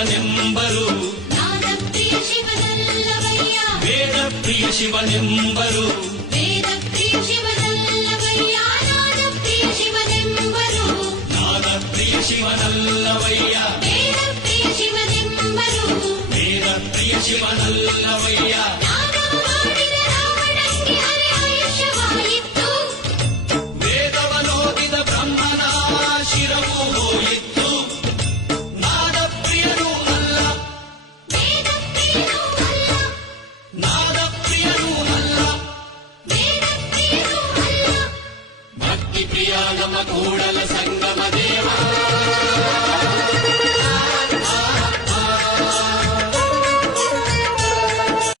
ಶಿವನೆಂಬರು ನಾದಪ್ರಿಯ ಶಿವನಲ್ಲವಯ್ಯ ವೇದಪ್ರಿಯ ಶಿವನೆಂಬರು ವೇದಪ್ರಿಯ ಶಿವನಲ್ಲವಯ್ಯ ನಾದಪ್ರಿಯ ಶಿವನೆಂಬರು ನಾದಪ್ರಿಯ ಶಿವನಲ್ಲವಯ್ಯ ವೇದಪ್ರಿಯ ಶಿವನೆಂಬರು ವೇದಪ್ರಿಯ ಶಿವನಲ್ಲವಯ್ಯ ನಾದ ಮಾಡಿದ ರಾವಣಂಗೆ ಹರಿ ಆಯುಷ್ಯವಾಯಿತು ವೇದವನೋದಿದ ಬ್ರಹ್ಮನ ಶಿರವು ಹೋಯಿತು ನಾದಪ್ರಿಯನೂ ಅಲ್ಲ ವೇದಪ್ರಿಯನೂ ಅಲ್ಲ ನಾದಪ್ರಿಯನೂ ಅಲ್ಲ ವೇದಪ್ರಿಯನೂ ಅಲ್ಲ ಭಕ್ತಿ ಪ್ರಿಯ ನಮ್ಮ ಕೂಡಲ ಸಂಗಮ ದೇವ